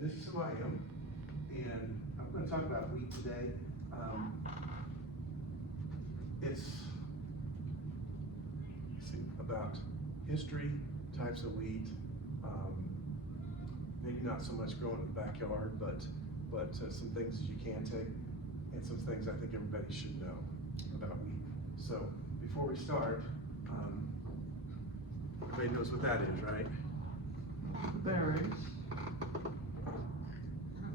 this is who I am, and I'm going to talk about wheat today. It's about history, types of wheat, maybe not so much growing in the backyard, but some things you can take, and some things I think everybody should know about wheat. So before we start, everybody knows what that is, right? Berries. I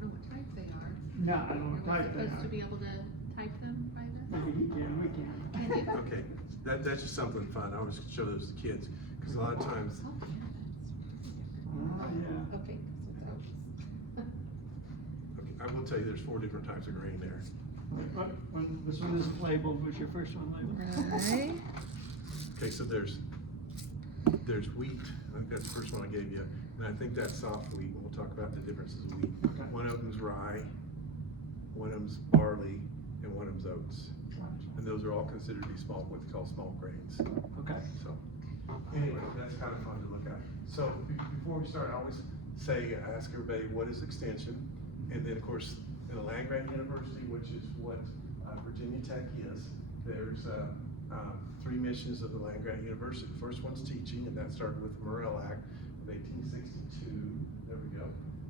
don't know what type they are. No, I don't know what Are type we they supposed to are. be able to type them by this? We can. Can you? Okay, that's just something fun. I always show those to kids, because a lot of times, Oh, yeah, Yeah. okay. okay, I will tell you there's 4 different types of grain there. When this one is labeled, was your first one labeled? Right. Okay, so there's wheat. I think that's the first one I gave you, and I think that's soft wheat, and we'll talk about the differences of wheat. Okay. One of them's rye, one of them's barley, and one of them's oats. And those are all considered to be small, what they call small grains. Okay. So, anyway, that's kind of fun to look at. So, before we start, I always ask everybody, what is extension? And then, of course, in the land-grant university, which is what Virginia Tech is, there's 3 missions of the land-grant university. The first one's teaching, and that started with the Morrill Act of 1862. There we go.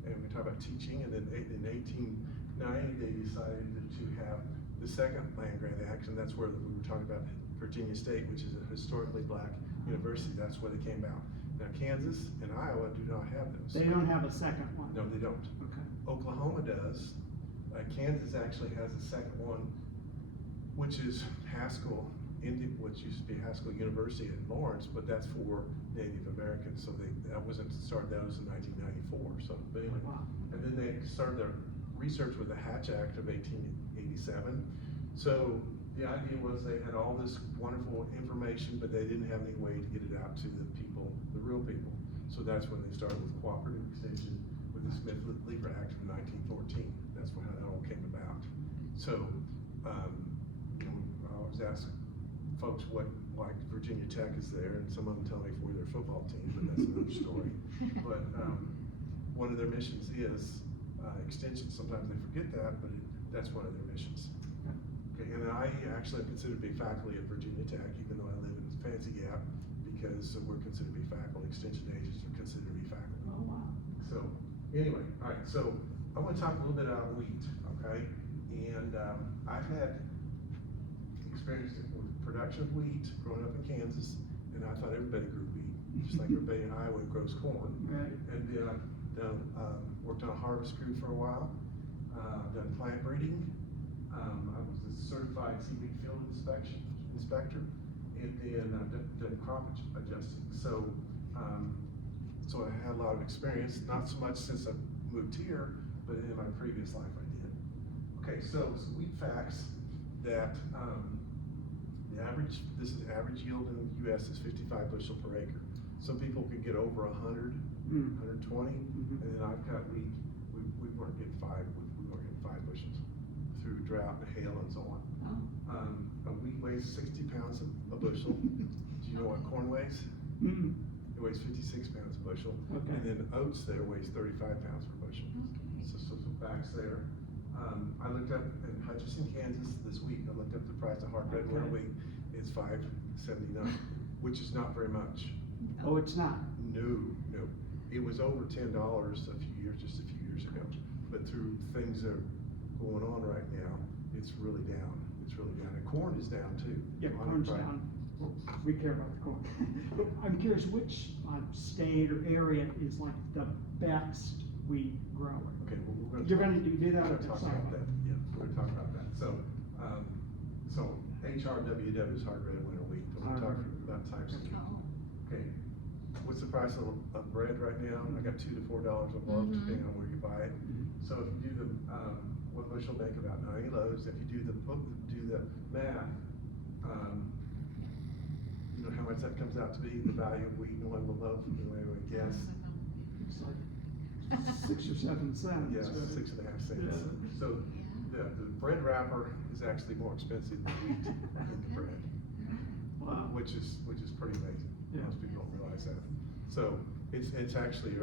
And we talk about teaching, and then in 1890, they decided to have the second land-grant act, and that's where we were talking about Virginia State, which is a historically black university. That's where they came out. Now, Kansas and Iowa do not have those. They don't have a second one? No, they don't. Okay. Oklahoma does. Kansas actually has a second one, which is Haskell, which used to be Haskell University in Lawrence, but that's for Native Americans. So that wasn't started. That was in 1994. So, but anyway, Wow. and then they started their research with the Hatch Act of 1887. So the idea was they had all this wonderful information, but they didn't have any way to get it out to the people, the real people. So that's when they started with cooperative extension with the Smith-Lever Act of 1914. That's how that all came about. So, you know, I always ask folks like Virginia Tech is there, and some of them tell me for their football team, but that's another story. But one of their missions is extension. Sometimes they forget that, but that's one of their missions. Okay, and I actually am considered to be faculty at Virginia Tech, even though I live in Fancy Gap, because we're considered to be faculty. Extension agents are considered to be faculty. Oh, wow. So, anyway, all right, so I want to talk a little bit about wheat, okay? And I've had experience with production of wheat growing up in Kansas, and I thought everybody grew wheat, just like everybody in Iowa grows corn. Right. And then I've worked on a harvest crew for a while, done plant breeding. I was a certified seed field inspector, and then I've done crop adjusting. So, so I had a lot of experience, not so much since I moved here, but in my previous life I did. Okay, so some wheat facts that this is average yield in the U.S. is 55 bushel per acre. Some people could get over 100, 120, and then I've got wheat, we weren't getting 5 bushels through drought and hail and so on. A wheat weighs 60 pounds a bushel. Do you know what corn weighs? It weighs 56 pounds a bushel. Okay. And then oats there weighs 35 pounds per bushel. So some facts there. I looked up in Hutchinson, Kansas this week. I looked up the price of hard red winter wheat. It's $5.79, which is not very much. Oh, it's not? No. It was over $10 just a few years ago. But through things that are going on right now, it's really down. And corn is down too. Yeah, corn's down. We care about the corn. I'm curious, which state or area is like the best wheat grower? Okay, well, we're going to. You're going to do that? We're going to talk about that. Yeah, we're going to talk about that. So, HRWW is hard red winter wheat. We're talking about types of wheat. Okay, what's the price of bread right now? I got $2 to $4 a loaf, depending on where you buy it. So if you do the 1 bushel make about 90 loaves. If you do the math, you know how much that comes out to be, the value of wheat in 1 loaf. Anyway, guess. It's like 6 or 7 cents. Yeah, 6.5 cents. Yeah. So the bread wrapper is actually more expensive than wheat in the bread. Wow. Which is pretty amazing. Yeah. Most people don't realize that. So it's actually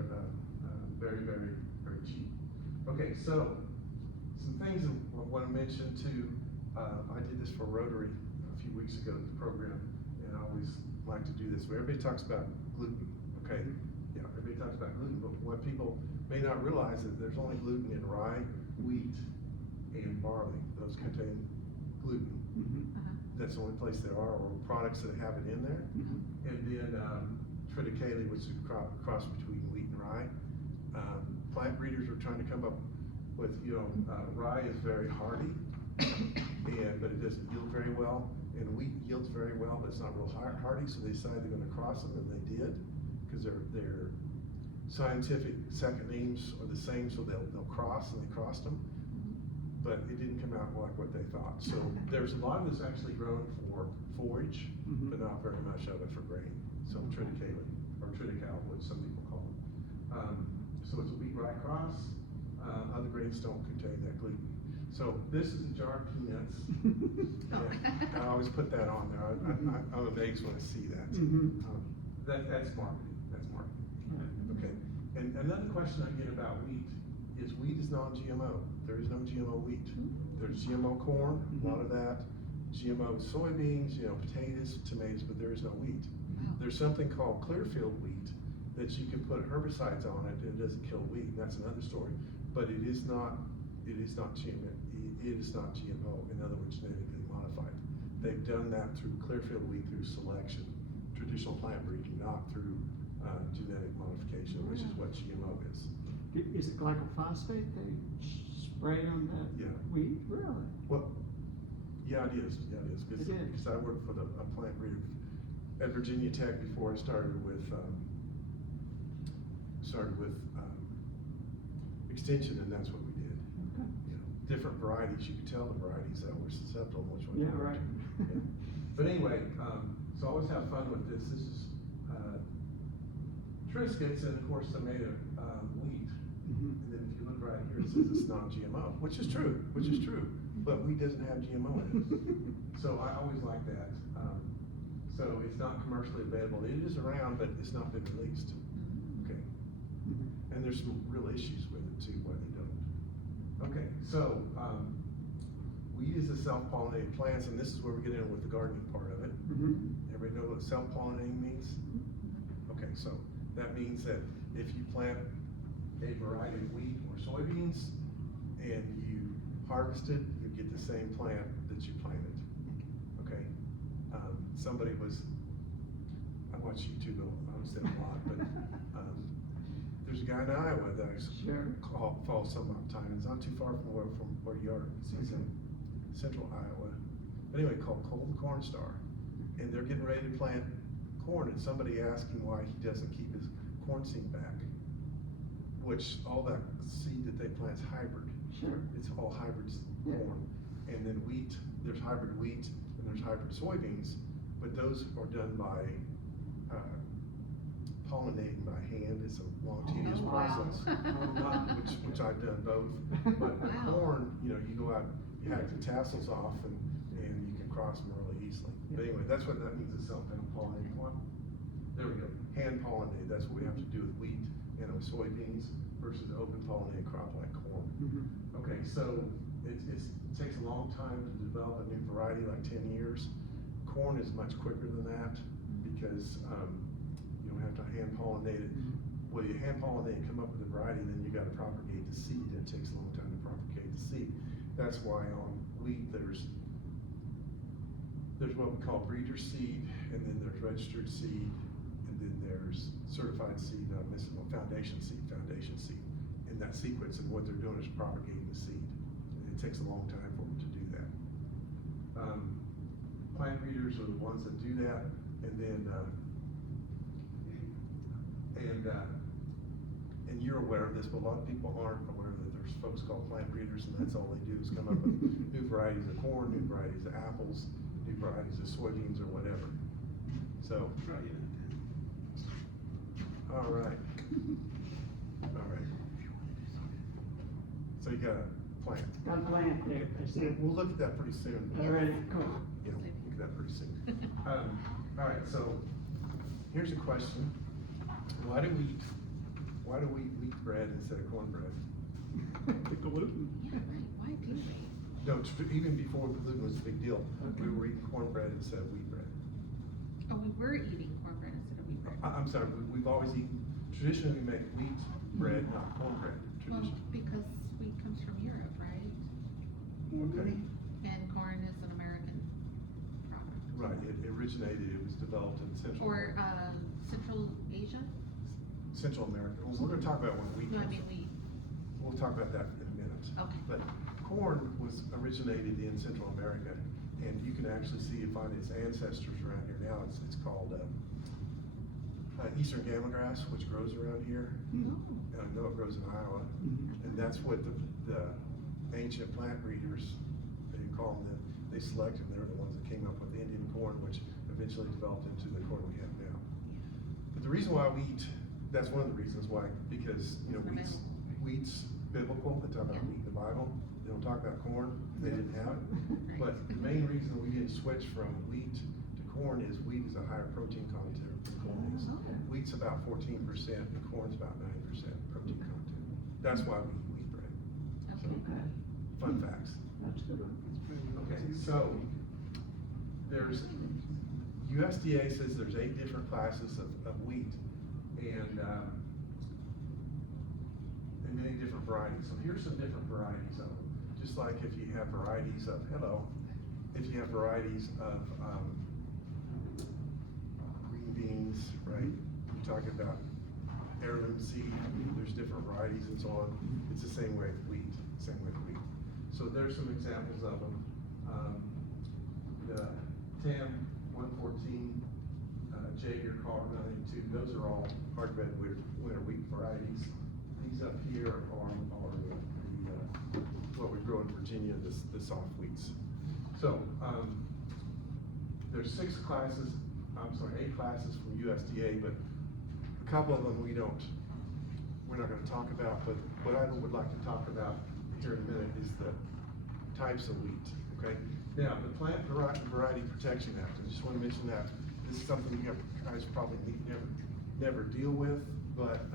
very, very, very cheap. Okay, so, some things I wanna mention too, I did this for Rotary a few weeks ago at the program, and I always like to do this, where everybody talks about gluten, okay? Yeah, everybody talks about gluten, but what people may not realize is there's only gluten in rye, wheat, and barley. Those contain gluten. That's the only place there are, or products that have it in there. And then, triticale, which is a cross between wheat and rye. Plant breeders are trying to come up with, rye is very hardy, but it doesn't yield very well, and wheat yields very well, but it's not real hardy, so they decided they're gonna cross them, and they did, because their scientific second names are the same, so they'll cross, and they crossed them, but it didn't come out like what they thought. So there's a lot of this actually grown for forage, but not very much of it for grain. So triticale, or triticale, what some people call it. So it's a wheat rye cross. Other grains don't contain that gluten. So this is a jar of peanuts. And I always put that on there. I'm amazed when I see that. That's marketing. That's marketing. Okay. And another question I get about wheat is non-GMO. There is no GMO wheat. There's GMO corn, a lot of that. GMO soybeans, potatoes, tomatoes, but there is no wheat. There's something called clearfield wheat that you can put herbicides on it and it doesn't kill wheat. That's another story. But it is not GMO. It is not GMO. In other words, genetically modified. They've done that through clearfield wheat through selection, traditional plant breeding, not through genetic modification, which is what GMO is. Is it glyphosate they spray on the wheat? Really? Well, yeah, it is. Yeah, it is. Because I worked for a plant breeder at Virginia Tech before I started with Extension, and that's what we did. Okay. Different varieties. You could tell the varieties that were susceptible, which one. Yeah, right. But anyway, so I always have fun with this. This is Triscuits, and of course they're made of wheat. And then if you look right here, it says it's non-GMO, which is true. But wheat doesn't have GMO in it. So I always like that. So it's not commercially available. It is around, but it's not been released. Okay. And there's some real issues with it too, why they don't. Okay, so wheat is a self-pollinated plants, and this is where we get in with the gardening part of it. Everybody know what self-pollinating means? Okay, so that means that if you plant a variety of wheat or soybeans and you harvest it, you get the same plant that you planted. Okay. I watch YouTube, I don't say a lot, but there's a guy in Iowa that I follow sometimes. It's not too far from where you are. He's in central Iowa. But anyway, called Cole the Corn Star. And they're getting ready to plant corn, and somebody asked him why he doesn't keep his corn seed back, which all that seed that they plant is hybrid. It's all hybrid corn. And then wheat, there's hybrid wheat and there's hybrid soybeans, but those are done by pollinating by hand. It's a long, tedious process, which I've done both. But with corn, you go out, you hack the tassels off, and you can cross them really easily. But anyway, that's what that means, it's self-pollinating. There we go, hand pollinated. That's what we have to do with wheat and with soybeans versus open pollinated crop like corn. Okay, so it takes a long time to develop a new variety, like 10 years. Corn is much quicker than that because you don't have to hand pollinate it. Well, you hand pollinate and come up with a variety, then you got to propagate the seed. It takes a long time to propagate the seed. That's why on wheat there's what we call breeder seed, and then there's registered seed, and then there's certified seed. I'm missing one, foundation seed. In that sequence, and what they're doing is propagating the seed. And it takes a long time for them to do that. Plant breeders are the ones that do that, and then and you're aware of this, but a lot of people aren't aware that there's folks called plant breeders, and that's all they do is come up with new varieties of corn, new varieties of apples, new varieties of soybeans, or whatever. So, all right. So you got a plant. Got a plant there. We'll look at that pretty soon. All right, cool. Yeah, we'll look at that pretty soon. All right, so here's a question. Why do we eat wheat bread instead of cornbread? No, even before gluten was a big deal, Okay. we were eating cornbread instead of wheat bread. Oh, we were eating cornbread instead of wheat bread. I'm sorry, we've always eaten, traditionally we make wheat bread, not cornbread, Well, tradition. because wheat comes from Europe, right? Okay. And corn is an American product. Right, it originated, it was developed in Central Or, America. Central Asia? Central America, well, we're gonna talk about where wheat No, I comes mean from. wheat. We'll talk about that in a minute. Okay. But corn was originated in Central America, and you can actually see and find its ancestors around here now. It's called Eastern Galax, which grows around here. Hmm. I know it grows in Iowa, Mhm. and that's what the ancient plant breeders, they call them, they selected. They're the ones that came up with Indian corn, which eventually developed into the corn we have now. But the reason why we eat, that's one of the reasons why, because, you know, wheat's biblical. They talk about wheat in the Bible. They don't talk about corn. They didn't have it. But the main reason we didn't switch from wheat to corn is wheat is a higher protein content than corn is. Okay. Wheat's about 14% and corn's about 9% protein content. That's why we eat wheat bread. Okay. Okay. Fun facts. That's good. That's very good. Okay, so there's, USDA says there's 8 different classes of wheat and many different varieties. So here's some different varieties of them. Just like if you have varieties of, if you have varieties of green beans, right? You're talking about heirloom seed, there's different varieties and so on. It's the same way with wheat, So there's some examples of them. The TAM 114, Jaeger, Carl 92, those are all hard red winter wheat varieties. These up here are what we grow in Virginia, the soft wheats. So, there's 8 classes from USDA, but a couple of them we're not gonna talk about, but what I would like to talk about here in a minute is the types of wheat, okay? Now, the Plant Variety Protection Act, I just wanna mention that, this is something you guys probably never deal with, but,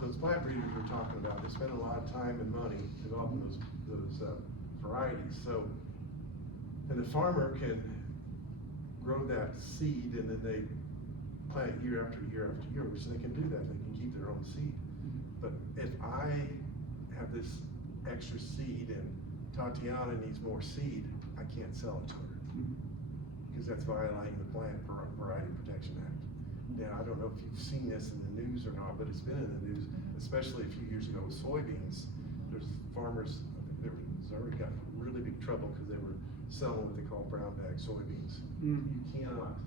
those plant breeders we're talking about, they spend a lot of time and money developing those varieties. So, and the farmer can grow that seed and then they plant it year after year after year, which they can do that. They can keep their own seed. But if I have this extra seed and Tatiana needs more seed, I can't sell it to her because that's violating the Plant Variety Protection Act. Now, I don't know if you've seen this in the news or not, but it's been in the news, especially a few years ago with soybeans. There's farmers, I think Missouri got really big trouble because they were selling what they call brown bag soybeans. You cannot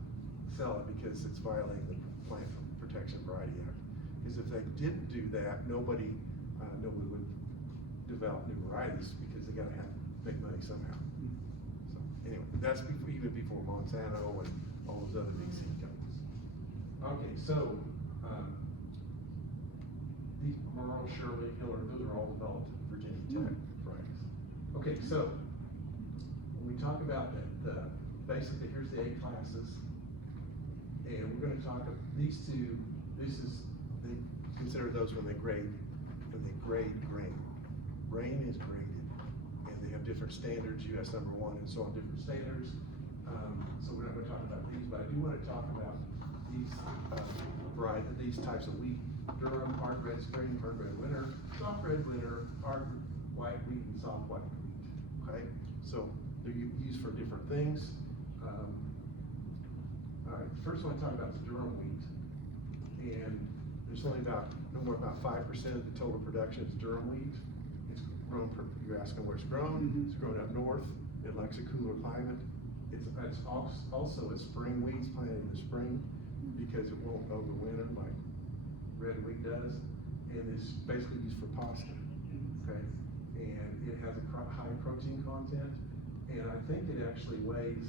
sell it because it's violating the Plant Protection Variety Act. Because if they didn't do that, nobody would develop new varieties because they gotta make money somehow. So anyway, that's even before Monsanto and all those other big seed companies. Okay, so, these Merle, Shirley, Hiller, those are all developed at Virginia Tech varieties. Okay, so, when we talk about basically, here's the 8 classes, and we're gonna talk, these two, they consider those when they grade grain. Grain is graded, and they have different standards, US number 1, and so on, different standards. So we're not gonna talk about these, but I do wanna talk about these types of wheat: durum, hard red spring, hard red winter, soft red winter, hard white wheat, and soft white wheat. Okay, so they're used for different things. All right, first I want to talk about the durum wheat, and there's only about 5% of the total production is durum wheat. It's grown. You're asking where it's grown. It's grown up north. It likes a cooler climate. It's also a spring wheat. It's planted in the spring because it won't overwinter like red wheat does, and it's basically used for pasta. Okay, and it has a high protein content, and I think it actually weighs.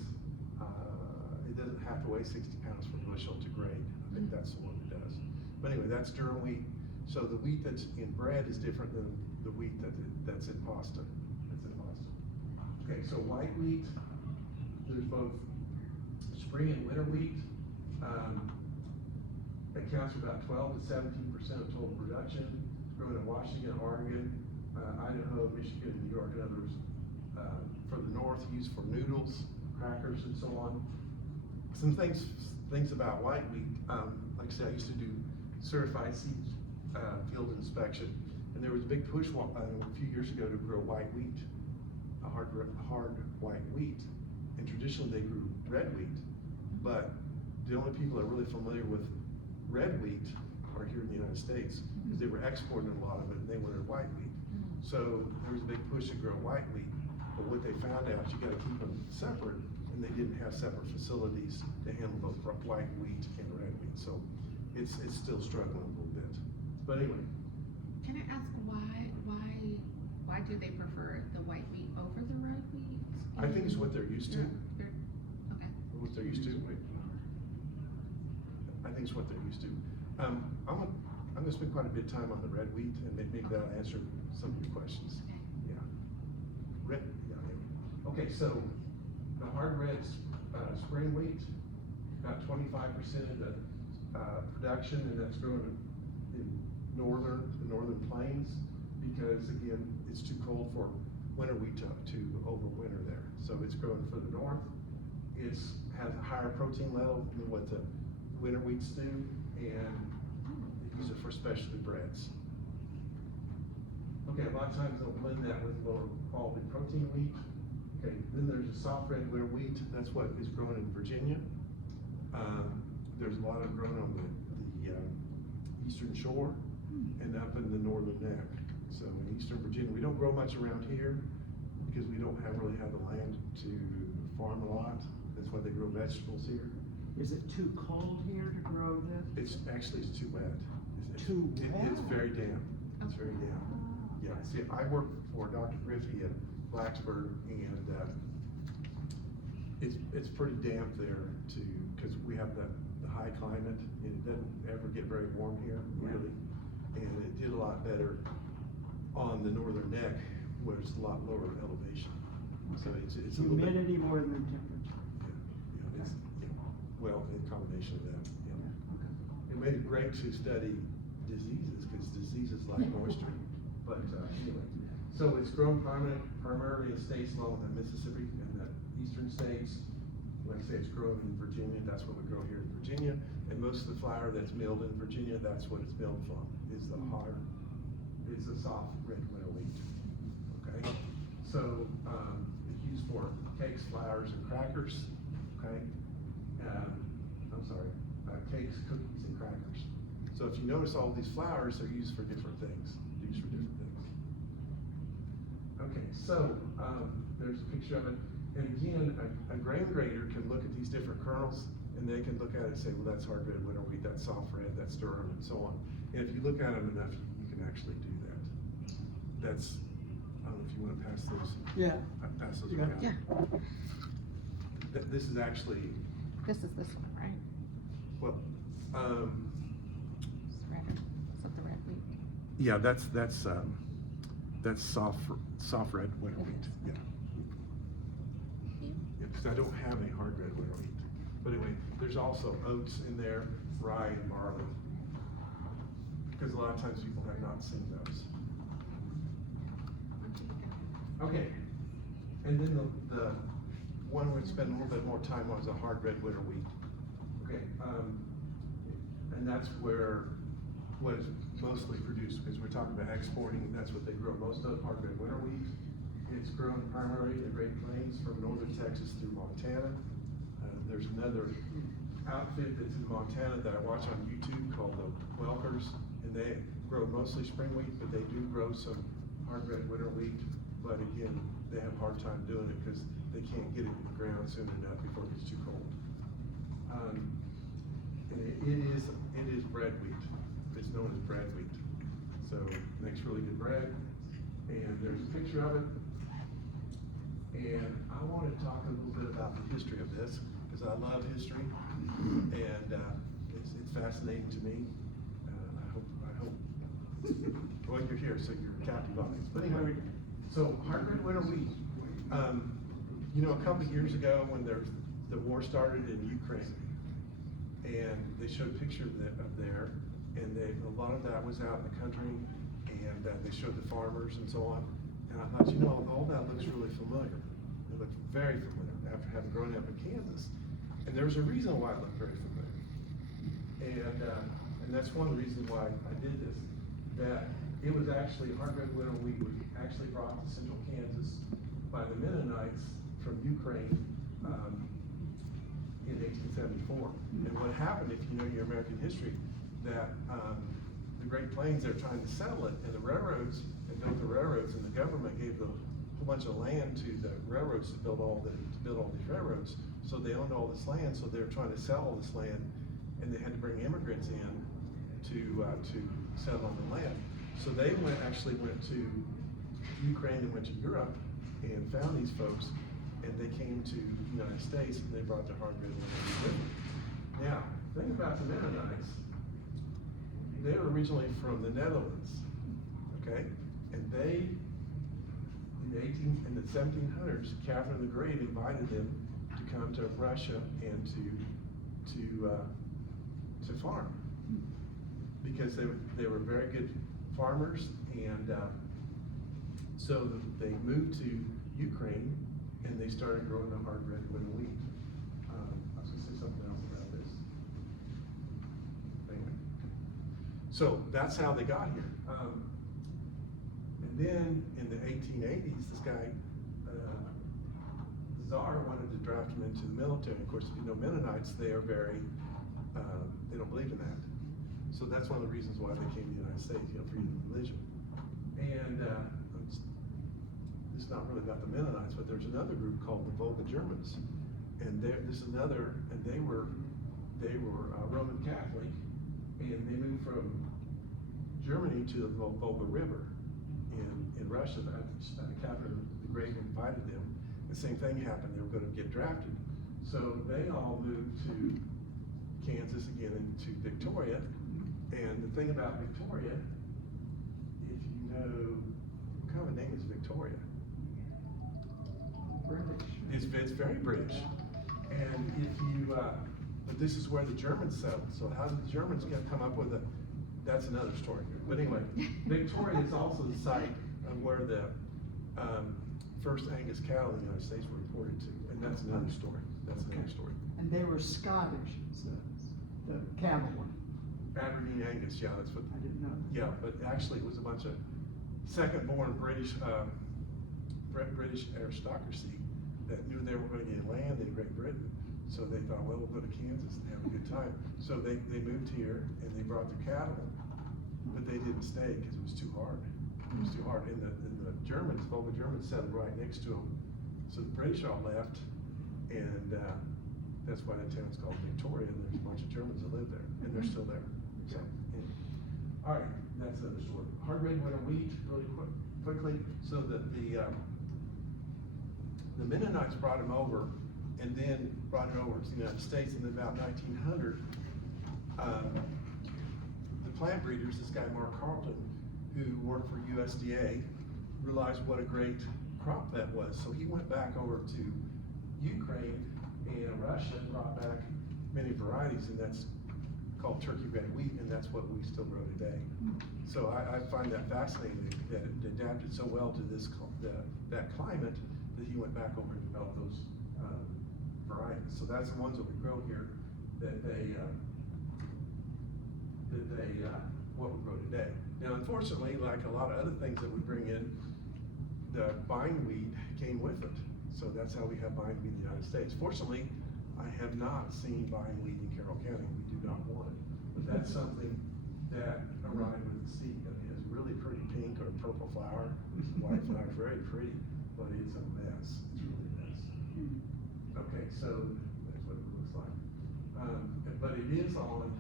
It doesn't have to weigh 60 pounds per bushel to grade. I think that's the one it does. But anyway, that's durum wheat. So the wheat that's in bread is different than the wheat that's in pasta. Okay, so white wheat. There's both spring and winter wheat. It accounts for about 12 to 17% of total production. Grown in Washington, Oregon, Idaho, Michigan, New York, and others. For the north, used for noodles, crackers, and so on. Some things about white wheat. Like I said, I used to do certified seed field inspection, and there was a big push a few years ago to grow white wheat, a hard white wheat. And traditionally they grew red wheat, but the only people that are really familiar with red wheat are here in the United States, because they were exporting a lot of it and they wanted white wheat. So there was a big push to grow white wheat, but what they found out is you gotta keep them separate, and they didn't have separate facilities to handle both white wheat and red wheat. So it's still struggling a little bit. But anyway, Can I ask why do they prefer the white wheat over the red wheat? I think it's what they're used to. Okay. What they're used to. I think it's what they're used to. I'm gonna spend quite a bit of time on the red wheat, and maybe that'll answer some of your questions. Yeah. Okay, so the hard red spring wheat, about 25% of the production, and that's grown in the northern plains, because again, it's too cold for winter wheat to overwinter there. So it's growing for the north. It has a higher protein level than what the winter wheats do, and they use it for specialty breads. Okay, a lot of times they'll blend that with lower quality protein wheat. Okay, then there's a soft red winter wheat. That's what is grown in Virginia. There's a lot of grown on the eastern shore and up in the northern neck. So in eastern Virginia, we don't grow much around here because we don't really have the land to farm a lot. That's why they grow vegetables here. Is it too cold here to grow this? It's too wet. Too wet? It's very damp. It's very damp. Yeah, see, I work for Dr. Griffey at Blacksburg, and it's pretty damp there too, because we have the high climate, and it doesn't ever get very warm here, really. And it did a lot better on the northern neck, where it's a lot lower elevation. So it's a little bit. Humidity more than temperature. Yeah, well, in combination of that, yeah. It made it great to study diseases, because diseases like moisture. But anyway, so it's grown primarily in states along the Mississippi and the eastern states. Like I say, it's grown in Virginia. That's what we grow here in Virginia. And most of the flour that's milled in Virginia, that's what it's milled from, is the soft red winter wheat. Okay, so it's used for cakes, flours, and crackers. Okay, cakes, cookies, and crackers. So if you notice, all these flours are used for different things. Okay, so there's a picture of it. And again, a grain grader can look at these different kernels, and they can look at it and say, well, that's hard red winter wheat, that's soft red, that's durum, and so on. And if you look at them enough, you can actually do that. That's, I don't know if you want to pass those. Yeah. Pass those Yeah. around. Yeah. This is actually, This is this one, right? well, It's red. Is that the red wheat? yeah, that's soft red winter wheat. Yeah. Yeah, because I don't have any hard red winter wheat. But anyway, there's also oats in there, rye and barley. Because a lot of times people have not seen those. Okay, and then the one we'd spend a little bit more time on is a hard red winter wheat. Okay, and that's where what is mostly produced, because we're talking about exporting, that's what they grow most of, hard red winter wheat. It's grown primarily in the Great Plains from northern Texas through Montana. There's another outfit that's in Montana that I watch on YouTube called the Welkers, and they grow mostly spring wheat, but they do grow some hard red winter wheat. But again, they have a hard time doing it because they can't get it in the ground soon enough before it gets too cold. And it is bread wheat. It's known as bread wheat. So it makes really good bread. And there's a picture of it. And I want to talk a little bit about the history of this, because I love history, and it's fascinating to me. I hope. Well, you're here, so you're a captive audience. But anyway, so hard red winter wheat. You know, a couple of years ago when the war started in Ukraine, and they showed a picture of there, and a lot of that was out in the country, and they showed the farmers and so on. And I thought, you know, all that looks really familiar. It looked very familiar after having grown up in Kansas. And there's a reason why it looked very familiar. And that's one of the reasons why I did this, that it was actually hard red winter wheat was actually brought to central Kansas by the Mennonites from Ukraine in 1874. And what happened, if you know your American history, that the Great Plains, they're trying to settle it, and the railroads, they built the railroads, and the government gave a whole bunch of land to the railroads to build all these railroads. So they owned all this land, so they were trying to sell all this land, and they had to bring immigrants in to settle on the land. So they actually went to Ukraine and went to Europe and found these folks, and they came to the United States, and they brought the hard red wheat with them. Now, the thing about the Mennonites, they were originally from the Netherlands, okay? And they, in the 1700s, Catherine the Great invited them to come to Russia and to farm, because they were very good farmers, and so they moved to Ukraine and they started growing the hard red winter wheat. I was going to say something else about this. Anyway. So that's how they got here. And then in the 1880s, this guy, the Tsar, wanted to draft him into the military. Of course, if you know Mennonites, they are very, they don't believe in that. So that's one of the reasons why they came to the United States, you know, freedom of religion. And it's not really about the Mennonites, but there's another group called the Volga Germans, and this is another, and they were Roman Catholic, and they moved from Germany to the Volga River in Russia. Catherine the Great invited them. The same thing happened. They were going to get drafted, so they all moved to Kansas again and to Victoria. And the thing about Victoria, if you know, what kind of a name is Victoria? British. It's very British. And if you, but this is where the Germans settled. So how did the Germans come up with that's another story. But anyway, Victoria is also the site of where the first Angus cattle in the United States were reported to. And that's another story. That's another story. And they were Scottish, the cattle one. Aberdeen Angus, yeah, that's what. I didn't know. Yeah, but actually it was a bunch of second-born British aristocracy that knew they were going to get land in Great Britain. So they thought, well, we'll go to Kansas and have a good time. So they moved here and they brought their cattle, but they didn't stay because it was too hard. It was too hard. And the Germans, Volga Germans, settled right next to them. So the British all left, and that's why that town's called Victoria, and there's a bunch of Germans that live there, and they're still there. So, anyway. All right, that's another story. Hard red winter wheat, really quickly. So that the Mennonites brought him over, and then brought it over to the United States. And then about 1900, the plant breeders, this guy Mark Carleton, who worked for USDA, realized what a great crop that was. So he went back over to Ukraine and Russia and brought back many varieties, and that's called turkey red wheat, and that's what we still grow today. So I find that fascinating that it adapted so well to that climate that he went back over and developed those varieties. So that's the ones that we grow here that they what we grow today. Now, unfortunately, like a lot of other things that we bring in, the bindweed came with it. So that's how we have bindweed in the United States. Fortunately, I have not seen bindweed in Carroll County. We do not want it. But that's something that arrived with the seed. I mean, it's really pretty pink or purple flower. White flower, very pretty, but it's a mess. It's really a mess. Okay, so that's what it looks like. But it is on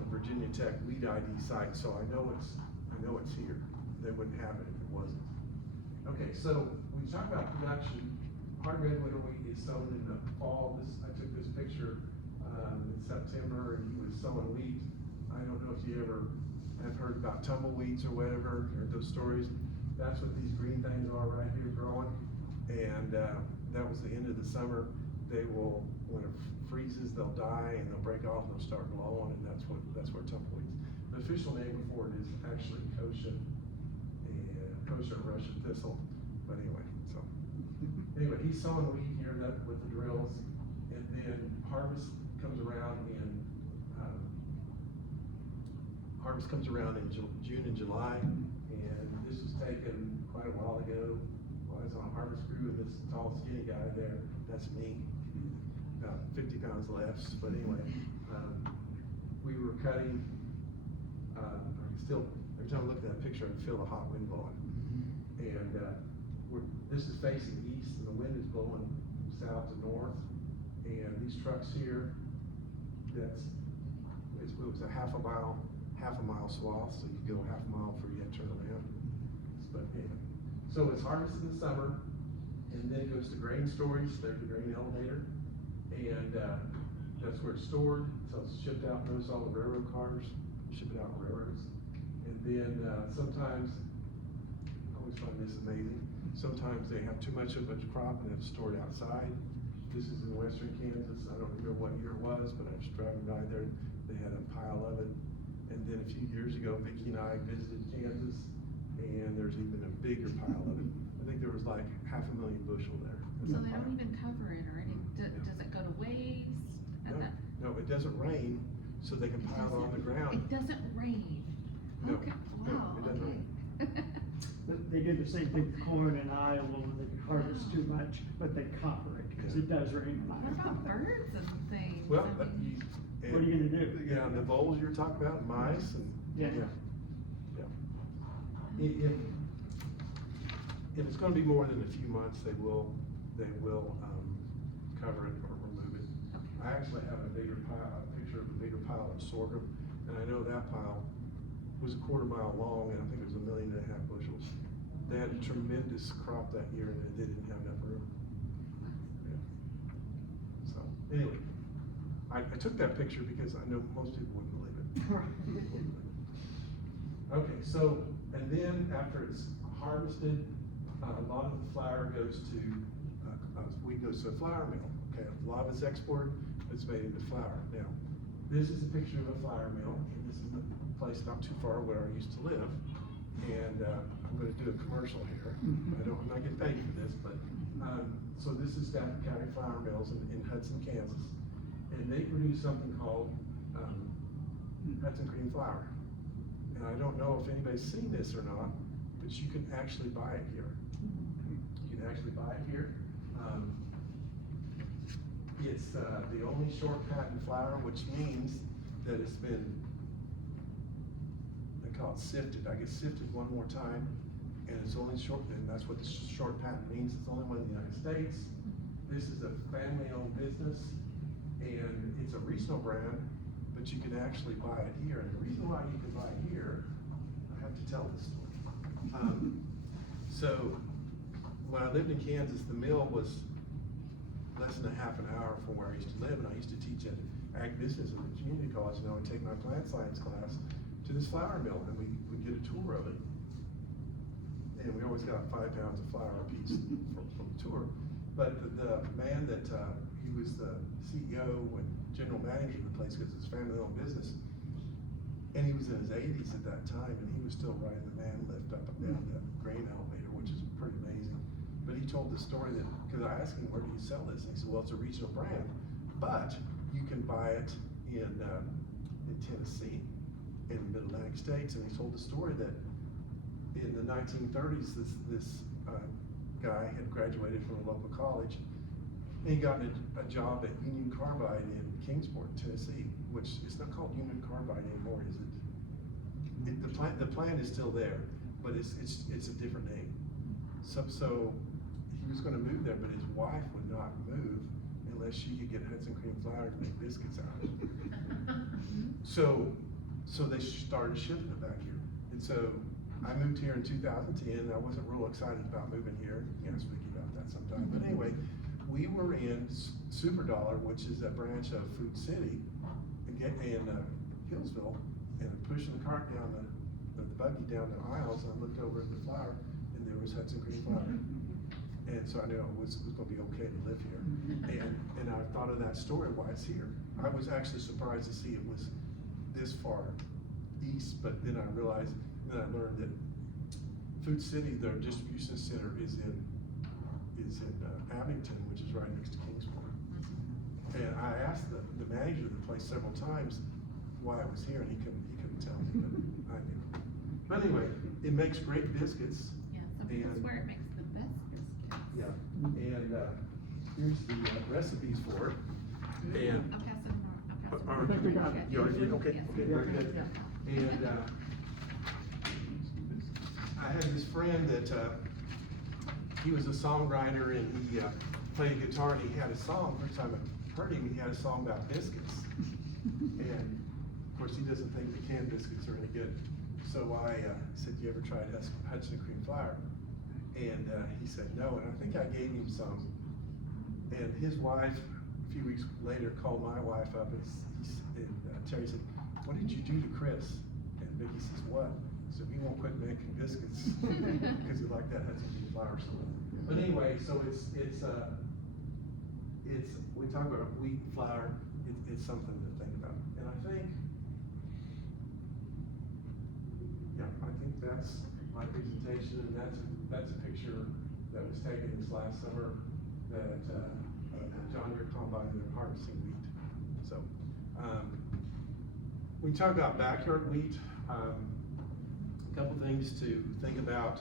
the Virginia Tech Weed ID site, so I know it's here. They wouldn't have it if it wasn't. Okay, so when you talk about production, hard red winter wheat is sown in the fall. I took this picture in September, and he was sowing wheat. I don't know if you ever have heard about tumbleweeds or whatever, or those stories. That's what these green things are right here growing. And that was the end of the summer. They will, when it freezes, they'll die and they'll break off and they'll start blowing, and that's where tumbleweeds. The official name for it is actually kosher Russian thistle, but anyway, so. Anyway, he's sowing wheat here with the drills, and then harvest comes around in June and July, and this was taken quite a while ago. Well, I was on a harvest crew, and this tall skinny guy there, that's me, about 50 pounds less, but anyway, we were cutting, every time I look at that picture, I feel the hot wind blowing. And this is facing east, and the wind is blowing south to north. And these trucks here, it was a half a mile swath, so you go half a mile before you have to turn around. But anyway, so it's harvested in the summer, and then it goes to grain storage. There's the grain elevator, and that's where it's stored. So it's shipped out. Notice all the railroad cars ship it out on railroads. And then sometimes, I always find this amazing, sometimes they have too much of a crop and it's stored outside. This is in western Kansas. I don't remember what year it was, but I was driving by there. They had a pile of it. And then a few years ago, Vicki and I visited Kansas, and there's even a bigger pile of it. I think there was like 500,000 bushel there. So they don't even cover it or anything, does it go to waste? No, it doesn't rain, so they can pile it on the ground. It doesn't rain? No, Okay, no, wow, it doesn't okay. But they do the same thing with corn in Iowa when they harvest too much, but they cover it, because it does rain in What Iowa. about birds and things? Well, I mean, What are you gonna do? Yeah, and the voles you're talking about, mice, and, Yeah. If it's gonna be more than a few months, they will cover it or remove it. I actually have a picture of a bigger pile of sorghum, and I know that pile was a quarter mile long, and I think it was 1.5 million bushels. They had a tremendous crop that year, and they didn't have enough room. Yeah. So, anyway, I took that picture because I know most people wouldn't believe it. Okay, so, and then after it's harvested, a lot of the flour goes to, wheat goes to a flour mill. Okay, a lot of it's export, it's made into flour. Now, this is a picture of a flour mill, and this is a place not too far where I used to live. And I'm going to do a commercial here. I'm not getting paid for this, but so this is Stafford County Flour Mills in Hudson, Kansas, and they produce something called Hudson cream flour. And I don't know if anybody's seen this or not, but you can actually buy it here. You can actually buy it here. It's the only short patent flour, which means that it's been, they call it sifted. I get sifted one more time, and it's only short, and that's what the short patent means. It's only one in the United States. This is a family-owned business, and it's a regional brand, but you can actually buy it here. And the reason why you can buy it here, I have to tell this story. So when I lived in Kansas, the mill was less than a half an hour from where I used to live, and I used to teach at ag business at the community college, and I would take my plant science class to this flour mill, and we would get a tour of it. And we always got 5 pounds of flour apiece from the tour. But the man that, he was the CEO and general manager of the place, because it's a family-owned business, and he was in his 80s at that time, and he was still riding the man lift up and down the grain elevator, which is pretty amazing. But he told the story that, because I asked him, where do you sell this? And he said, well, it's a regional brand, but you can buy it in Tennessee, in the Mid-Atlantic states. And he told the story that in the 1930s, this guy had graduated from a local college, and he got a job at Union Carbide in Kingsport, Tennessee, which is not called Union Carbide anymore, is it? The plant is still there, but it's a different name. So he was going to move there, but his wife would not move unless she could get Hudson cream flour to make biscuits out of it. So they started shipping it back here. And so I moved here in 2010. I wasn't real excited about moving here. You can ask Vicki about that sometime. But anyway, we were in Super Dollar, which is a branch of Food City in Hillsville, and I'm pushing the cart down the buggy down the aisles, and I looked over at the flour, and there was Hudson cream flour. And so I knew it was going to be okay to live here. And I thought of that story, why it's here. I was actually surprised to see it was this far east, but then I realized, then I learned that Food City, their distribution center is in Abington, which is right next to Kingsport. And I asked the manager of the place several times why I was here, and he couldn't tell me, but I knew. But anyway, it makes great biscuits. Yeah, so this is where it makes the best biscuits. Yeah, and here's the recipes for it. And I'll pass it on. I think we got it. You already did? Okay, Yes. okay, very good. Yeah. And I had this friend that he was a songwriter, and he played guitar, and he had a song. First time I heard him, he had a song about biscuits. And of course, he doesn't think the canned biscuits are any good. So I said, "You ever tried Hudson Cream Flour?" And he said no, and I think I gave him some. And his wife, a few weeks later, called my wife up, and Terry said, "What did you do to Chris?" And Vicki says, "What?" He said, "We won't quit making biscuits," because he liked that Hudson Cream Flour. But anyway, so it's we talk about wheat flour. It's something to think about, and I think that's my presentation, and that's a picture that was taken this last summer that John Deere combine, and they're harvesting wheat. So when you talk about backyard wheat, a couple things to think about,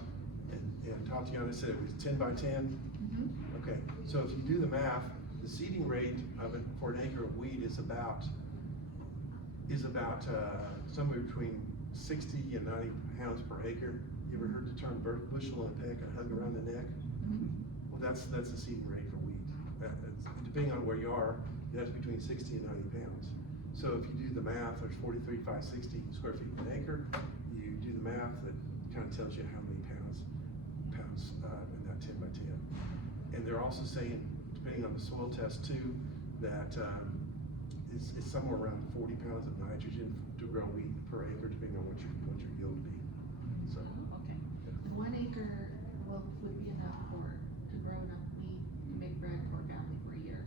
and Tatiana said it was 10 by 10. Mm-hmm. Okay, so if you do the math, the seeding rate of it for an acre of wheat is about somewhere between 60 and 90 pounds per acre. You ever heard the term bushel and a peck, a hug around the neck? Mm-hmm. Well, that's the seeding rate for wheat. Depending on where you are, that's between 60 and 90 pounds. So if you do the math, there's 43,560 square feet an acre. You do the math, that kind of tells you how many pounds in that 10 by 10. And they're also saying, depending on the soil test too, that it's somewhere around 40 pounds of nitrogen to grow wheat per acre, depending on what your yield would be. So. Okay. 1 acre would be enough to grow enough wheat to make bread for a family for a year.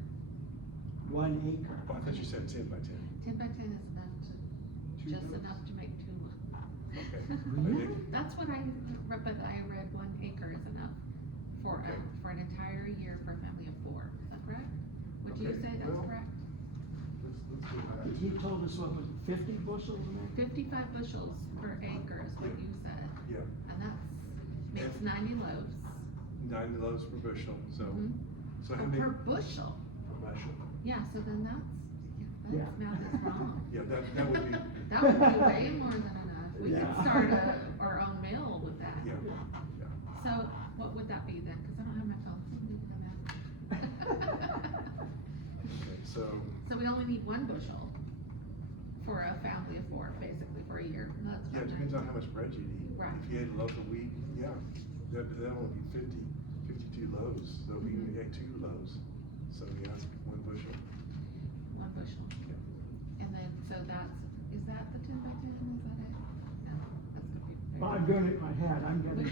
1 acre. Oh, I thought you said 10 by 10. 10 by 10 is enough enough to make 2 months. Okay. Really? That's what I read, but I read 1 acre is enough for Okay. for an entire year for a family of 4. Is that correct? Would you Okay, say that's well, correct? Let's do that. He told us what was 50 bushels an acre? 55 bushels per acre is what you said, Yeah, and makes 90 loaves. 90 loaves per bushel, so, Mhm. so how Oh, many? per bushel. Per bushel. Yeah, so then that's Yeah. math is wrong. Yeah, that would be, That would be way more than enough. We could Yeah. start our own mill with that. yeah. So what would that be then? Cause I don't have my phone. I need to know math. Okay, so, So we only need 1 bushel for a family of 4, basically, for a year. That's yeah, it fine. depends on how much bread you eat. Right. If you ate a loaf of wheat, yeah, that only be 52 loaves, so we only ate 2 loaves. So yeah, it's 1 bushel. 1 bushel. Yeah. And then, so is that the 10 by 10? Is that it? No, that's gonna be. Well, I'm doing it in my head, I'm getting.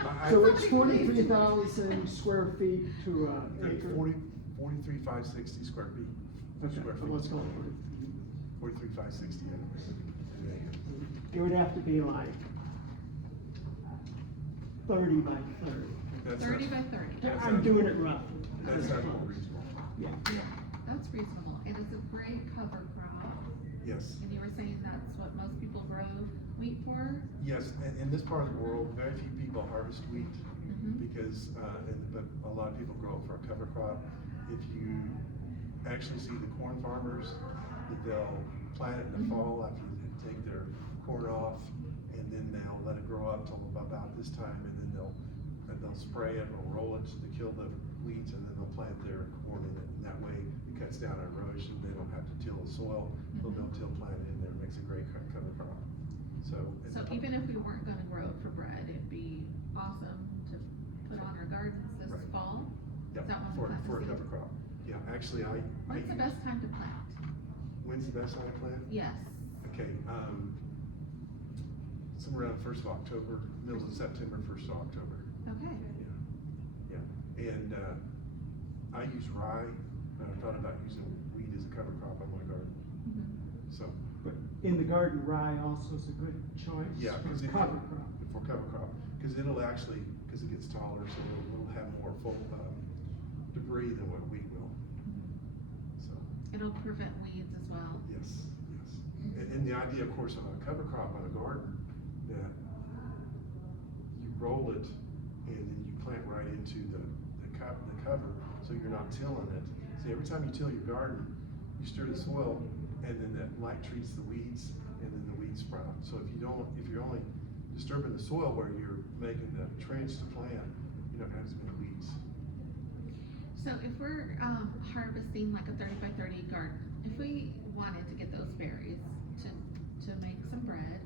I- So it's 43,000 square feet to an acre? 43,560 square feet. Okay, Square so feet. let's go for it. 43,560 acres. It would have to be like 30 by 30. That's 30 not- by 30. That's I'm not- doing it rough. That's not more reasonable. Yeah. That's reasonable, and it's a great cover crop, Yes, and you were saying that's what most people grow wheat for? yes, and in this part of the world, very few people harvest wheat Mhm. because, but a lot of people grow it for a cover crop. If you actually see the corn farmers, that they'll plant it in the fall after they take their corn off, and then they'll let it grow up till about this time, and then they'll spray it or roll it to kill the weeds, and then they'll plant their corn in it, and that way it cuts down erosion. They don't have to till the soil, they'll no-till plant it in there, it makes a great cover crop. So Even if we weren't gonna grow it for bread, it'd be awesome to put on our gardens this Right. fall? yeah, Is that when we for plant the a seed? cover crop. Yeah, actually, I When's the use- best time to plant? When's the best time to plant? Yes. Okay, somewhere around 1st of October, middle of September, 1st of October. Okay. Yeah, and I use rye, and I thought about using wheat as a cover crop on my garden, Mhm. so. But in the garden, rye also is a good choice. Yeah, for because cover crop. for cover crop, because it'll actually, because it gets taller, so it'll have more full, debris than what wheat will. So, It'll prevent weeds as well. yes, yes. And the idea, of course, of a cover crop on a garden, that you roll it and then you plant right into the cover, so you're not tilling it. See, every time you till your garden, you stir the soil, and then that light treats the weeds, and then the weeds sprout. So if you're only disturbing the soil where you're making the trench to plant, you don't have as many weeds. So if we're harvesting like a 30 by 30 garden, if we wanted to get those berries to make some bread,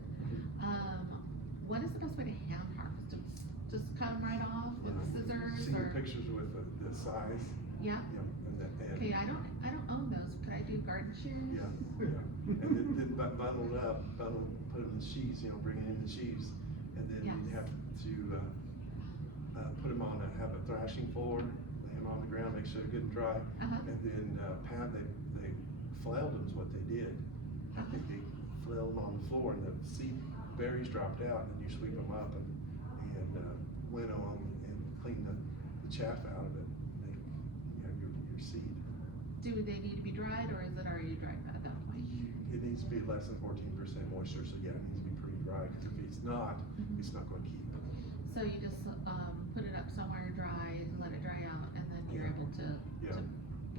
what is the best way to hand harvest them? Just cut them right off with scissors See the or? pictures with the size? Yeah. Yeah, and Okay, I don't own those. Could I do garden shears? yeah, yeah. And then bundle, put them in sheaves, bring it in the sheaves, and then Yes. you have to, put them on, have a thrashing floor, lay them on the ground, make sure they're good and dry, Uh-huh. and then, they flailed them is what they did. I think they flailed them on the floor, and the seed berries dropped out, and then you sweep them up and winnow them and clean the chaff out of it, and you have your seed. Do they need to be dried or is it already dried at that point? It needs to be less than 14% moisture, so yeah, it needs to be pretty dry, because if it's not, Mhm. it's not gonna keep. So you just put it up somewhere dry and let it dry out, and then you're Yeah. able to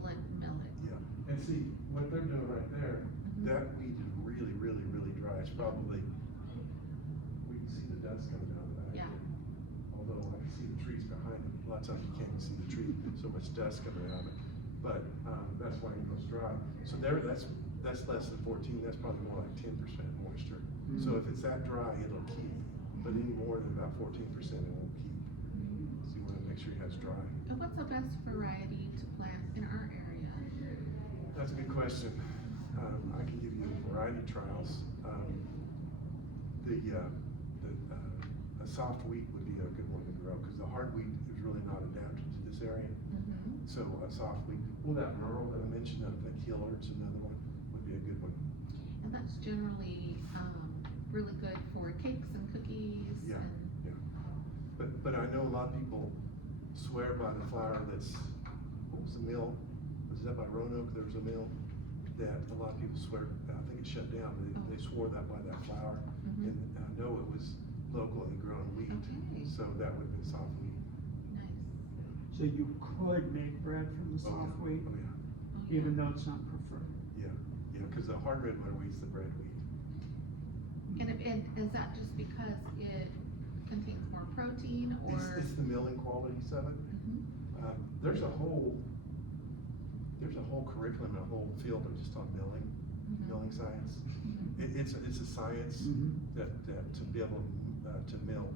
blend and mill it. Yeah, and see, what they're doing right there, Mhm. that wheat is really, really, really dry. It's probably, we can see the dust coming out of that. Yeah. Although I can see the trees behind it, a lot of times you can't even see the tree, so much dust coming out of it. But, that's why it goes dry. So that's less than 14, that's probably more like 10% moisture. So if it's that dry, it'll keep, but any more than about 14%, it won't keep. So you wanna make sure it has dry. And what's the best variety to plant in our area? That's a good question. I can give you a variety of trials. A soft wheat would be a good one to grow, because the hard wheat is really not adapted to this area. Mm-hmm. So a soft wheat, well, that Merle that I mentioned, that Killard's another one, would be a good one. And that's generally really good for cakes and cookies. Yeah. And Yeah. But I know a lot of people swear by the flour that's, what was the mill? Was that by Roanoke? There was a mill that a lot of people swear, I think it shut down, they swore that by that flour. Mhm. And I know it was locally grown wheat, Okay. so that would have been soft wheat. nice. So you could make bread from the Oh, soft yeah. wheat, Oh, yeah, even though it's not preferred. yeah, because the hard red butter wheat's the bread wheat. And is that just because it contains more protein or? It's the milling qualities of it. Mhm. There's a whole curriculum, a whole field of just on milling, Mhm. milling science. Mhm. It's a science Mhm. that to be able to mill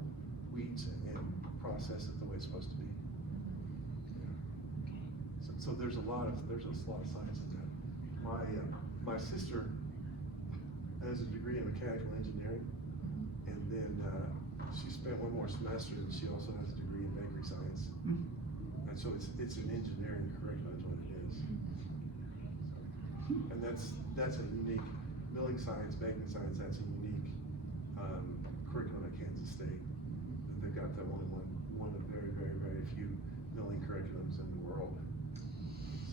wheat and process it the way it's supposed to be. Okay. So there's a lot of science in that. My sister has a degree in mechanical engineering, Mhm. and then she spent one more semester, and she also has a degree in bakery science. Mhm. And so it's an engineering curriculum is what it is. And that's a unique, milling science, baking science, that's a unique curriculum at Kansas State. They've got the one of the very, very, very few milling curriculums in the world.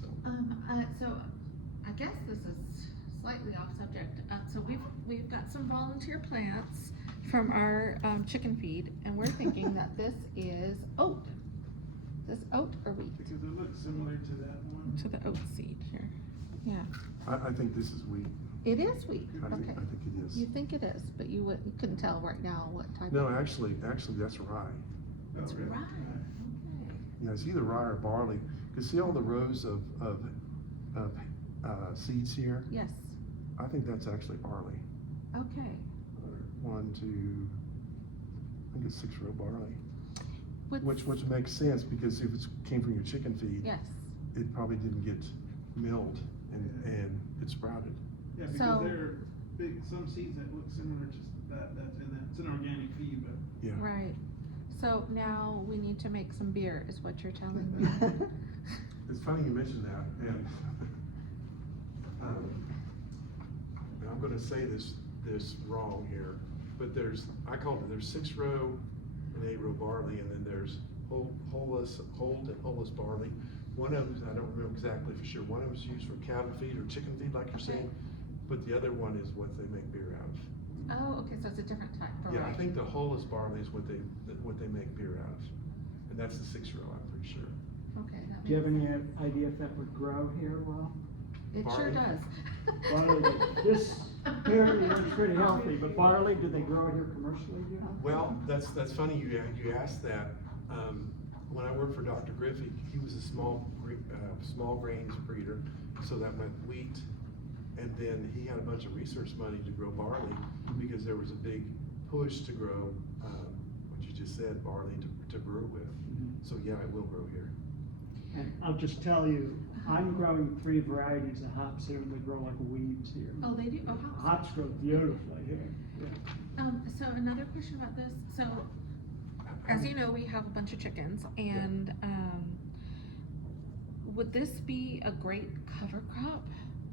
So, So I guess this is slightly off subject. So we've got some volunteer plants from our chicken feed, and we're thinking that this is oat. Is this oat or wheat? Because it looks similar to that one. To the oat seed here. Yeah, I think this is wheat. it is wheat. I Okay. think it is. You think it is, but you couldn't tell right now what type. No, of. actually, that's rye. It's Oh, really? rye. Okay. Yeah, it's either rye or barley. You see all the rows of seeds here? Yes. I think that's actually barley. Okay. 1, 2, I think it's 6-row barley. What's- Which makes sense, because if it came from your chicken feed, Yes. it probably didn't get milled and it sprouted. Yeah, because So- there are some seeds that look similar to that's in that. It's an organic feed, but. Yeah. Right. So now we need to make some beer, is what you're telling me. It's funny you mentioned that, and I'm gonna say this this wrong here, but I called it, there's 6-row and 8-row barley, and then there's hold and holeless barley. One of them, I don't remember exactly for sure, one of them's used for cattle feed or chicken feed, like you're saying, but the other one is what they make beer out of. Oh, okay, so it's a different type, Yeah, I variety. think the holeless barley is what they make beer out of, and that's the 6-row, I'm pretty sure. Okay, that Do you have makes any idea if that would grow here well? It sure barley? does. Barley, this area is pretty healthy, but barley, do they grow it here commercially, do you know? Well, that's funny you asked that. When I worked for Dr. Griffey, he was a small grains breeder, so that meant wheat, and then he had a bunch of research money to grow barley because there was a big push to grow what you just said, barley to brew with. So yeah, it will grow here. And I'll just tell you, I'm growing 3 varieties of hops here, and they grow like weeds here. Oh, they do, oh, hops. Hops grow beautifully here, yeah. So another question about this, so, as you know, we have a bunch of chickens, and, would this be a great cover crop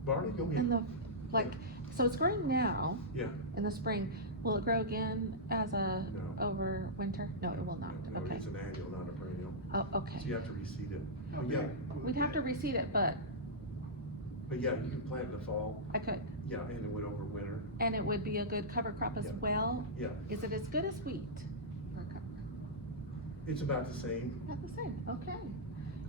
Barley, go in ahead. the, like, so it's growing now, Yeah. in the spring, will it grow again as No. over winter? No, it will not, No, okay. it's an annual, not a perennial. Oh, So okay. you have to reseed it. Oh, Yeah. We'd have to reseed it, but But yeah, you can plant in the fall. I could, Yeah, and it would over winter. and it would be a good cover crop as Yeah. well? Yeah, Is it as good as wheat? for a cover crop? it's about the same. About the same, okay.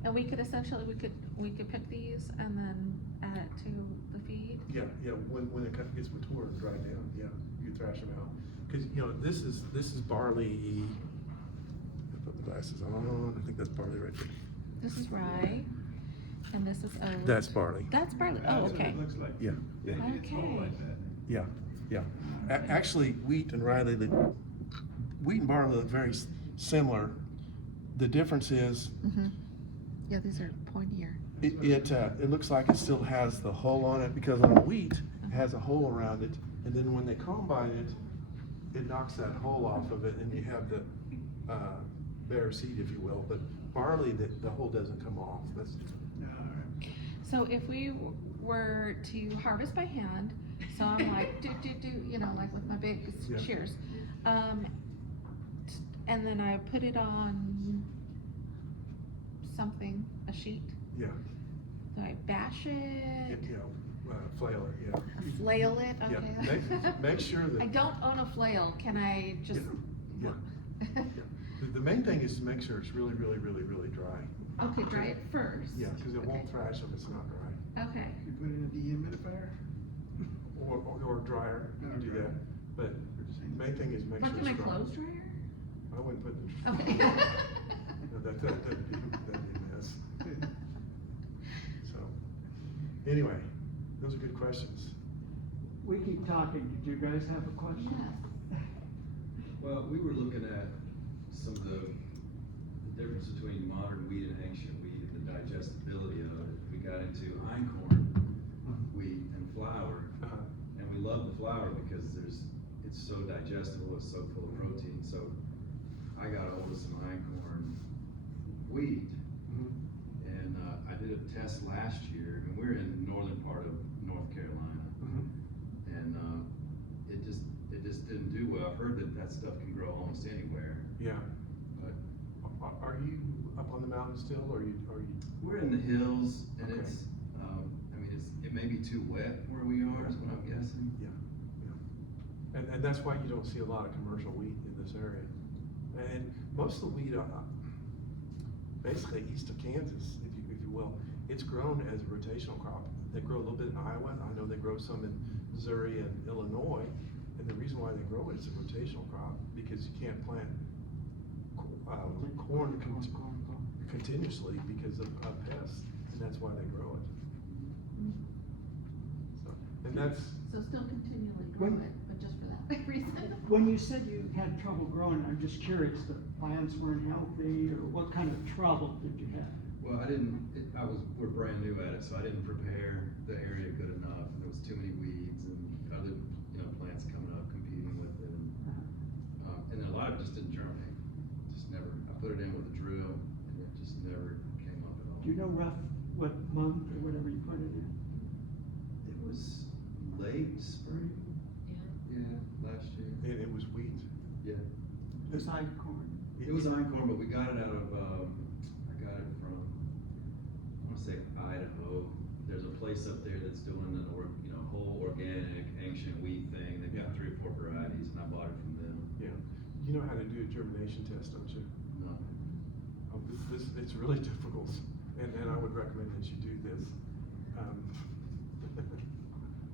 And we could essentially, we could pick these and then add it to the feed? Yeah, when it gets mature and dried down, yeah, you thrash them out. Cause this is barley. I put the glasses on, I think that's barley right there. This is rye, and this is oat. That's barley. That's barley, That's oh, what okay. it looks like. Yeah, yeah. It's all Okay. like that. Yeah. Actually, wheat and rye, wheat and barley look very similar. The difference is, Mhm. Yeah, these are pointier. it looks like it still has the hull on it, because on wheat, it has a hole around it, and then when they combine it, it knocks that hole off of it, and you have the bare seed, if you will, but barley, the hole doesn't come off. That's, All right. So if we were to harvest by hand, so I'm like, like with my big Yeah. shears, and then I put it on something, a sheet, yeah, do I bash it? flail it, yeah. Flail it, Yeah, okay. make sure that. I don't own a flail, can I just? Yeah. The main thing is to make sure it's really, really, really, really dry. Okay, dry it first. Yeah, because it Okay. won't thrash if it's not dry. Okay, You put it in a dehumidifier? Or dryer, you can do that. But the main thing is make sure like it's in my dry. clothes dryer? I wouldn't put the. Okay. No, that'd be a mess. So, anyway, those are good questions. We keep talking, did you guys have a question? Yes. Well, we were looking at some of the difference between modern wheat and ancient wheat and the digestibility of it. We got into einkorn wheat and flour, Uh-huh. and we love the flour because it's so digestible, it's so full of protein. So I got hold of some einkorn wheat, Mhm. and I did a test last year, and we're in the northern part of North Carolina, Mhm. and it just didn't do well. I've heard that stuff can grow almost anywhere, Yeah. but Are you up on the mountain still, or are you? we're in the hills, and Okay. it's, it may be too wet where we are, is what I'm guessing. Yeah. And that's why you don't see a lot of commercial wheat in this area. And most of the wheat, basically east of Kansas, if you will, it's grown as a rotational crop. They grow a little bit in Iowa. I know they grow some in Missouri and Illinois. And the reason why they grow it is a rotational crop, because you can't plant corn continuously because of pests, and that's why they grow it. So, and that's, So still continually grow it, but just for that reason? When you said you had trouble growing, I'm just curious, the plants weren't healthy, or what kind of trouble did you have? Well, we're brand new at it, so I didn't prepare the area good enough, and there was too many weeds and other, plants coming up competing with it, and then a lot of it just didn't germinate, just never. I put it in with a drill, and it just never came up at all. Do you know what month or whatever you put it in? It was late spring. Yeah. last year. And it was wheat. Yeah. Beside corn. It was einkorn, but we got it out of, I got it from, I wanna say Idaho. There's a place up there that's doing an whole organic ancient wheat thing. They've got 3 or 4 varieties, and I bought it from them. Yeah. You know how to do a germination test, don't you? No. Oh, it's really difficult, and I would recommend that you do this.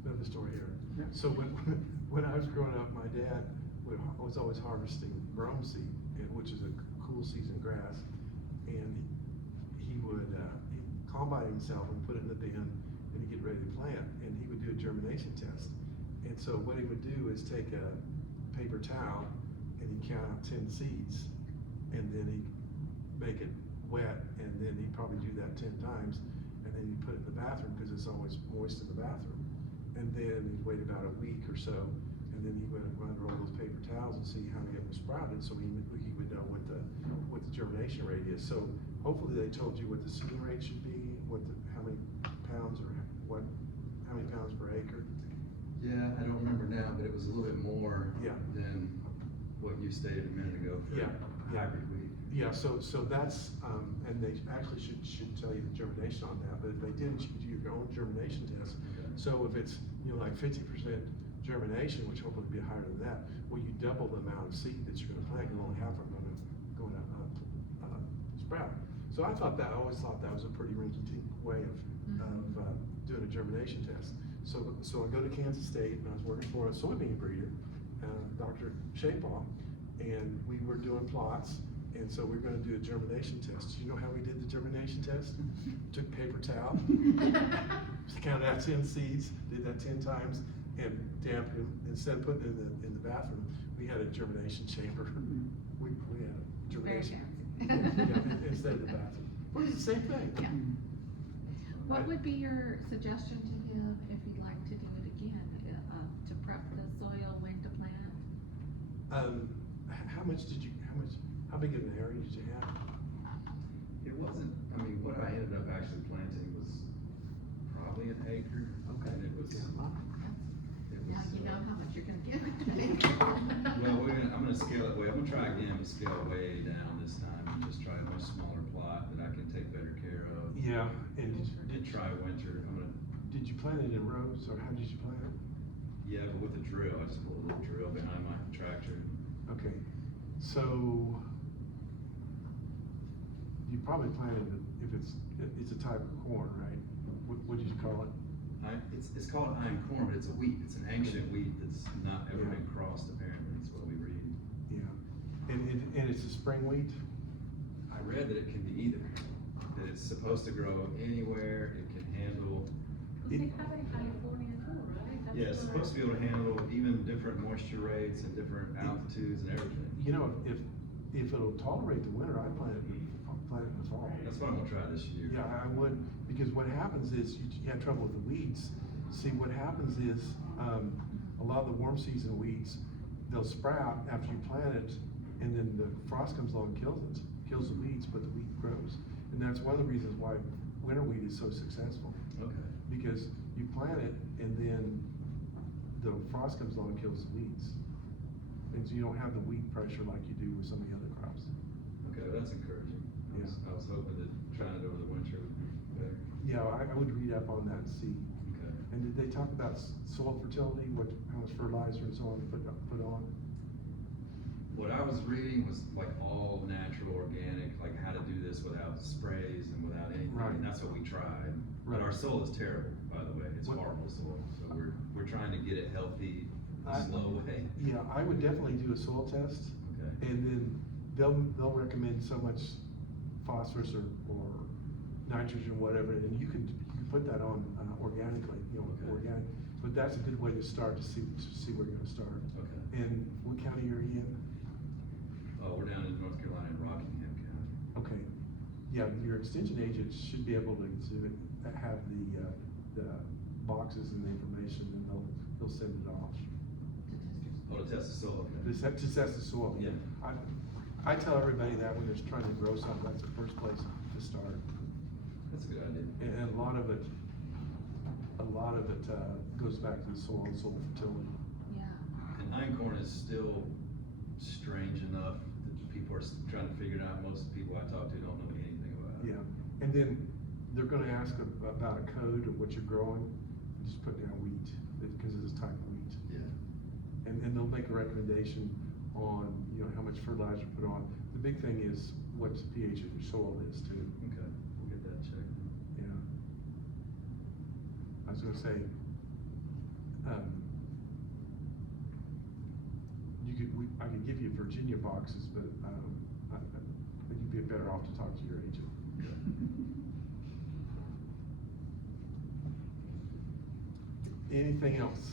Another story here. Yeah. So when I was growing up, my dad was always harvesting brome seed, which is a cool season grass, and he would he'd combine himself and put it in the bin, and he'd get ready to plant, and he would do a germination test. And so what he would do is take a paper towel and he'd count out 10 seeds, and then he'd make it wet, and then he'd probably do that 10 times, and then he'd put it in the bathroom because it's always moist in the bathroom. And then he'd wait about a week or so, and then he would run through all those paper towels and see how many of them sprouted, so he would know what the germination rate is. So hopefully they told you what the seeding rate should be, how many pounds how many pounds per acre. Yeah, I don't remember now, but it was a little bit more Yeah. than what you stated a minute ago for Yeah. hybrid wheat. Yeah, so that's, and they actually should tell you the germination on that, but if they didn't, you could do your own germination test. Okay. So if it's, like 50% germination, which hopefully will be higher than that, well, you double the amount of seed that you're gonna plant, and only half are gonna sprout. So I always thought that was a pretty rinky-dink way of doing a germination test. So I go to Kansas State, and I was working for a soybean breeder, Dr. Shapaw, and we were doing plots, and so we were gonna do a germination test. You know how we did the germination test? Took paper towel, counted out 10 seeds, did that 10 times, and damped them. Instead of putting it in the bathroom, we had a germination chamber. We had a germination. Yeah, instead of the bathroom. Well, it's the same thing. Yeah. What would be your suggestion to him if he'd like to do it again, to prep the soil, when to plant? How big of an area did you have? It wasn't, what I ended up actually planting was probably an acre. Okay. And it was, Now you know how much you're gonna get. well, I'm gonna scale it I'm gonna try again, but scale it way down this time and just try a much smaller plot that I can take better care of. Yeah, and And try winter. did you plant it in rows, or how did you plant it? Yeah, but with a drill, I just put a little drill behind my tractor. Okay, so you probably planted it, if it's a type of corn, right? What did you call it? It's called einkorn, but it's a wheat. It's an ancient wheat that's not ever Yeah. been crossed, apparently, is what we read. Yeah, and it's a spring wheat? I read that it can be either, that it's supposed to grow anywhere, it can handle, They have it in California too, right? That's yeah, it's where- supposed to be able to handle even different moisture rates and different altitudes and everything. You know, if it'll tolerate the winter, I'd plant it in the fall. That's what I'm gonna try this year. Yeah, I would, because what happens is, you have trouble with the weeds. See, what happens is, a lot of the warm season weeds, they'll sprout after you plant it, and then the frost comes along and kills the weeds, but the wheat grows. And that's one of the reasons why winter wheat is so successful, Okay. because you plant it, and then the frost comes along and kills the weeds. And so you don't have the weed pressure like you do with some of the other crops. Okay, well, that's encouraging. I was hoping that trying it over the winter would be better. Yeah, I would read up on that and see. Okay. And did they talk about soil fertility, how much fertilizer and so on to put on? What I was reading was like all natural, organic, like how to do this without sprays and without anything, Right. and that's what we tried. Right. But our soil is terrible, by the way, it's What- horrible soil, so we're trying to get it healthy, I- a slow way. Yeah, I would definitely do a soil test, Okay. and then they'll recommend so much phosphorus or nitrogen, whatever, and you can put that on organically, Okay. organic. But that's a good way to start, to see where you're gonna start. Okay. And what county are you in? Oh, we're down in North Carolina in Rockingham County. Okay, yeah, your extension agent should be able to have the boxes and the information, and they'll send it off. Oh, to test the soil, okay. To test the soil. Yeah. I tell everybody that when they're trying to grow something, that's the first place to start. That's a good idea. And a lot of it goes back to the soil and soil fertility. Yeah. And pine corn is still strange enough that people are trying to figure it out. Most of the people I talk to don't know anything about it. Yeah, and then they're gonna ask about a code of what you're growing, just put down wheat, because it's a type of wheat. Yeah. And they'll make a recommendation on, you know, how much fertilizer to put on. The big thing is what the pH of your soil is too. Okay, we'll get that checked. Yeah. I was gonna say, I could give you Virginia boxes, but, I think you'd be better off to talk to your agent. Anything else?